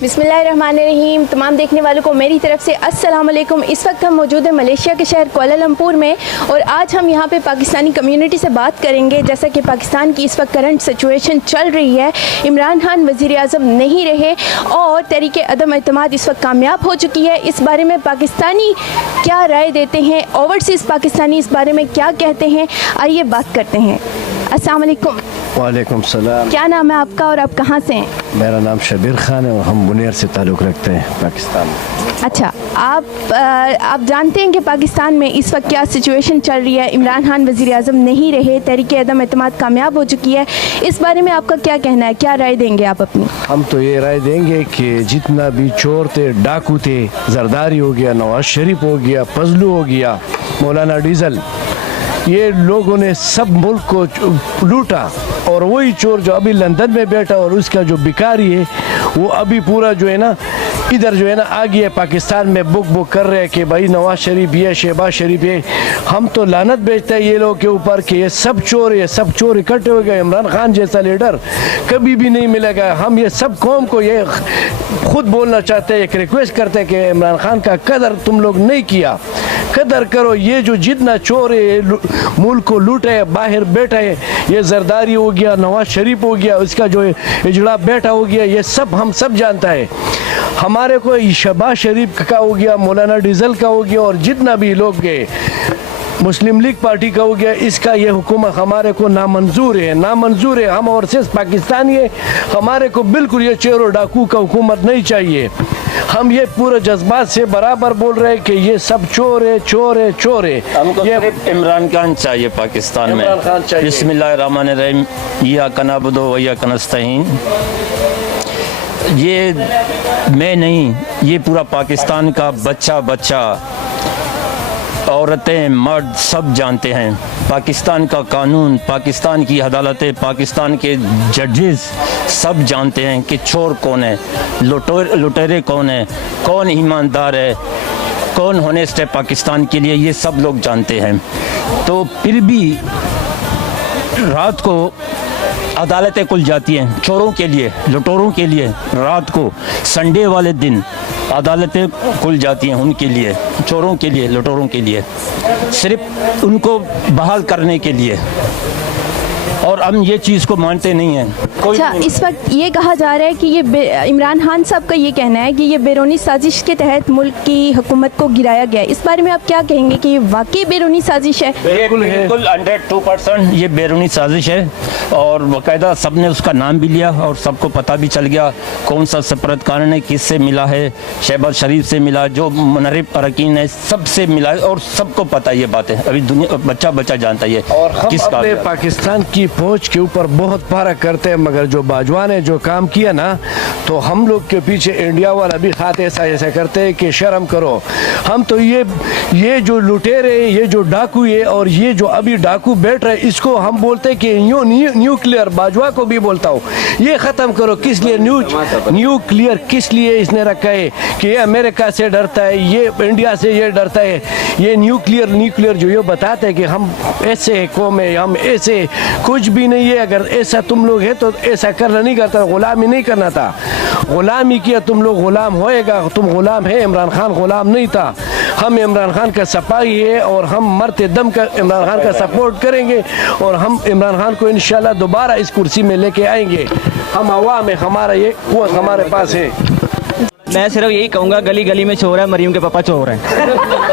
बिस्मिल्लाहिर्रहमानिर्रहीम। तमाम देखने वालों को मेरी तरफ से अस्सलाम वालेकुम। इस वक्त हम मौजूद हैं मलेशिया के शहर कोलालमपुर में और आज हम यहाँ पे पाकिस्तानी कम्युनिटी से बात करेंगे। जैसा कि पाकिस्तान की इस वक्त करंट सिचुएशन चल रही है, इमरान खान वज़ीर आज़म नहीं रहे और तहरीक अदम एतमाद इस वक्त कामयाब हो चुकी है। इस बारे में पाकिस्तानी क्या राय देते हैं, ओवरसीज़ पाकिस्तानी इस बारे में क्या कहते हैं, आइए बात करते हैं। अस्सलाम वालेकुम। वालेकुम सलाम। क्या नाम है आपका और आप कहाँ से हैं? मेरा नाम शबीर खान है और हम मुनेर से ताल्लुक़ रखते हैं, पाकिस्तान में। अच्छा, आप जानते हैं कि पाकिस्तान में इस वक्त क्या सिचुएशन चल रही है। इमरान खान वज़ीर आज़म नहीं रहे, तहरीक अदम एतमाद कामयाब हो चुकी है। इस बारे में आपका क्या कहना है, क्या राय देंगे आप अपनी? हम तो ये राय देंगे कि जितना भी चोर थे, डाकू थे, जरदारी हो गया, नवाज शरीफ हो गया, फजलू हो गया, मौलाना डीजल, ये लोगों ने सब मुल्क को लूटा और वही चोर जो अभी लंदन में बैठा और उसका जो भिखारी है वो अभी पूरा जो है ना इधर जो है ना आ गया पाकिस्तान में बुक कर रहे हैं कि भाई नवाज शरीफ ये, शहबाज शरीफ ये। हम तो लानत भेजते हैं ये लोग के ऊपर कि ये सब चोर है, सब चोर इकट्ठे हो गए। इमरान खान जैसा लीडर कभी भी नहीं मिलेगा। हम ये सब कौम को ये खुद बोलना चाहते हैं, एक रिक्वेस्ट करते हैं कि इमरान खान का कदर तुम लोग नहीं किया, कदर करो। ये जो जितना चोर है मुल्क को लूटे है, बाहर बैठा है, ये जरदारी हो गया, नवाज शरीफ हो गया, उसका जो इजड़ा बैठा हो गया, ये सब हम सब जानता है। हमारे को शहबाज शरीफ का हो गया, मौलाना डीजल का हो गया और जितना भी लोग गए, मुस्लिम लीग पार्टी का हो गया, इसका ये हुकूमत हमारे को नामंजूर है, नामंजूर है। हम और सिर्फ पाकिस्तानी है, हमारे को बिल्कुल ये चोर और डाकू का हुकूमत नहीं चाहिए। हम ये पूरे जज्बात से बराबर बोल रहे हैं कि ये सब चोर है, चोर है, चोर है। हमको सिर्फ इमरान खान चाहिए पाकिस्तान में। बिस्मिल्लाहिर्रहमानिर्रहीम। इय्याका नअबुदु व इय्याका नस्तईन। ये मैं नहीं, ये पूरा पाकिस्तान का बच्चा, औरतें, मर्द सब जानते हैं। पाकिस्तान का कानून, पाकिस्तान की अदालतें, पाकिस्तान के जजेस सब जानते हैं कि चोर कौन है, लुटेरे कौन है, कौन ईमानदार है, कौन होनेस्ट है पाकिस्तान के लिए, ये सब लोग जानते हैं। तो फिर भी रात को अदालतें खुल जाती हैं चोरों के लिए, लुटेरों के लिए। रात को संडे वाले दिन अदालतें खुल जाती हैं उनके लिए, चोरों के लिए, लुटेरों के लिए, सिर्फ उनको बहाल करने के लिए। और हम ये चीज़ को मानते नहीं हैं। अच्छा, इस वक्त ये कहा जा रहा है कि ये इमरान खान साहब का ये कहना है कि ये बैरूनी साजिश के तहत मुल्क की हुकूमत को गिराया गया है। इस बारे में आप क्या कहेंगे कि ये वाकई बैरूनी साजिश है? बिल्कुल 102% ये बैरूनी साजिश है और बाकायदा सब ने उसका नाम भी लिया और सबको पता भी चल गया कौन सा सफरतखाना है, किससे मिला है, शहबाज शरीफ से मिला, जो मुनरिफ अरकीन है, सबसे मिला है और सबको पता ये बात है। अभी दुनिया बच्चा जानता है ये। और हम अपने पाकिस्तान की फौज के ऊपर बहुत पारा करते हैं, मगर जो बाजवा ने जो काम किया ना, तो हम लोग के पीछे इंडिया वाला भी खाते ऐसा करते हैं कि शर्म करो। हम तो ये जो लुटेरे, ये जो डाकू है और ये जो अभी डाकू बैठ रहे, इसको हम बोलते हैं कि न्यूक्लियर, बाजवा को भी बोलता हूँ, ये ख़त्म करो। किस लिए न्यूक्लियर किस लिए इसने रखा है कि ये अमेरिका से डरता है, ये इंडिया से ये डरता है। ये न्यूक्लियर जो ये बताते हैं कि हम ऐसे कौम है, हम ऐसे, कुछ भी नहीं है। अगर ऐसा तुम लोग है तो ऐसा करना नहीं करता, गुलामी नहीं करना था। गुलामी किया तुम लोग, गुलाम होएगा, तुम गुलाम है। इमरान खान गुलाम नहीं था। हम इमरान खान का सिपाही है और हम मरते दम का इमरान खान का सपोर्ट करेंगे और हम इमरान खान को इंशाल्लाह दोबारा इस कुर्सी में लेके आएंगे। हम अवाम है, हमारा ये कुव्वत हमारे पास है। मैं सिर्फ यही कहूँगा, गली गली में चोर है, मरीम के पापा चोर हैं।